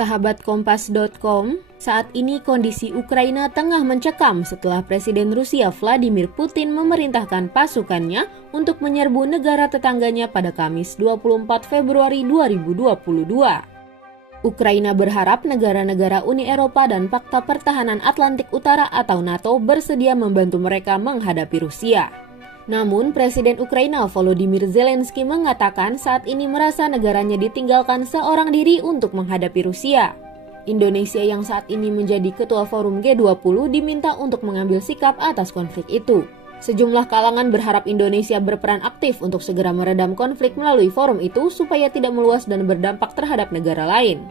Sahabat Kompas.com, saat ini kondisi Ukraina tengah mencekam setelah Presiden Rusia Vladimir Putin memerintahkan pasukannya untuk menyerbu negara tetangganya pada Kamis 24 Februari 2022. Ukraina berharap negara-negara Uni Eropa dan Pakta Pertahanan Atlantik Utara atau NATO bersedia membantu mereka menghadapi Rusia. Namun, Presiden Ukraina Volodymyr Zelensky mengatakan saat ini merasa negaranya ditinggalkan seorang diri untuk menghadapi Rusia. Indonesia yang saat ini menjadi ketua forum G20 diminta untuk mengambil sikap atas konflik itu. Sejumlah kalangan berharap Indonesia berperan aktif untuk segera meredam konflik melalui forum itu supaya tidak meluas dan berdampak terhadap negara lain.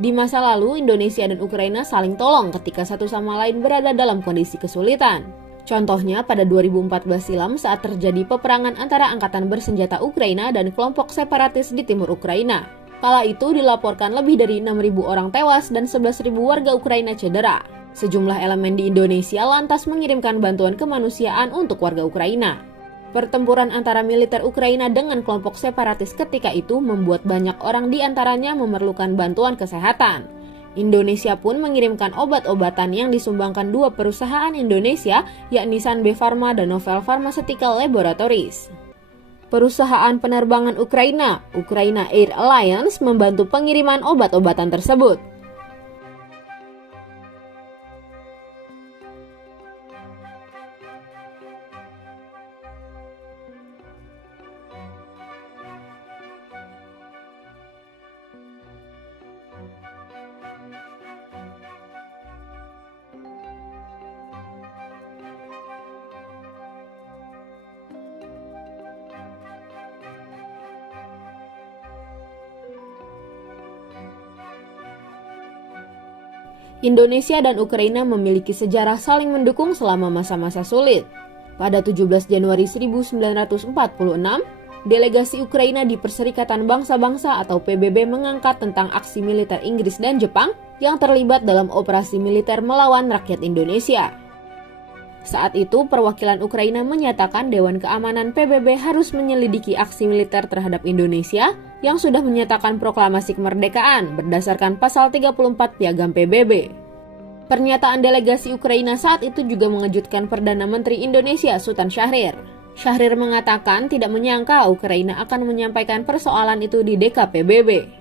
Di masa lalu, Indonesia dan Ukraina saling tolong ketika satu sama lain berada dalam kondisi kesulitan. Contohnya pada 2014 silam saat terjadi peperangan antara angkatan bersenjata Ukraina dan kelompok separatis di timur Ukraina. Kala itu dilaporkan lebih dari 6.000 orang tewas dan 11.000 warga Ukraina cedera. Sejumlah elemen di Indonesia lantas mengirimkan bantuan kemanusiaan untuk warga Ukraina. Pertempuran antara militer Ukraina dengan kelompok separatis ketika itu membuat banyak orang di antaranya memerlukan bantuan kesehatan. Indonesia pun mengirimkan obat-obatan yang disumbangkan dua perusahaan Indonesia, yakni Sanbe Pharma dan Novel Pharmaceutical Laboratories. Perusahaan penerbangan Ukraina, Ukraina Air Alliance, membantu pengiriman obat-obatan tersebut. Indonesia dan Ukraina memiliki sejarah saling mendukung selama masa-masa sulit. Pada 17 Januari 1946, delegasi Ukraina di Perserikatan Bangsa-Bangsa atau PBB mengangkat tentang aksi militer Inggris dan Jepang yang terlibat dalam operasi militer melawan rakyat Indonesia. Saat itu, perwakilan Ukraina menyatakan Dewan Keamanan PBB harus menyelidiki aksi militer terhadap Indonesia yang sudah menyatakan proklamasi kemerdekaan berdasarkan pasal 34 Piagam PBB. Pernyataan delegasi Ukraina saat itu juga mengejutkan Perdana Menteri Indonesia Sultan Syahrir. Syahrir mengatakan tidak menyangka Ukraina akan menyampaikan persoalan itu di DKPBB.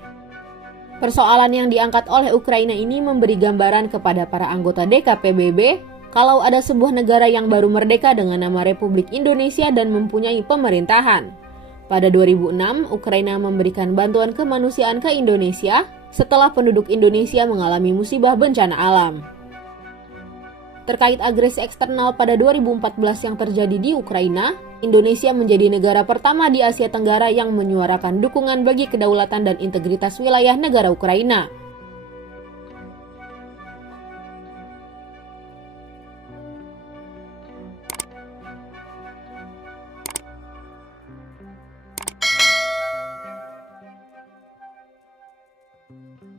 Persoalan yang diangkat oleh Ukraina ini memberi gambaran kepada para anggota DKPBB kalau ada sebuah negara yang baru merdeka dengan nama Republik Indonesia dan mempunyai pemerintahan. Pada 2006, Ukraina memberikan bantuan kemanusiaan ke Indonesia setelah penduduk Indonesia mengalami musibah bencana alam. Terkait agresi eksternal pada 2014 yang terjadi di Ukraina, Indonesia menjadi negara pertama di Asia Tenggara yang menyuarakan dukungan bagi kedaulatan dan integritas wilayah negara Ukraina.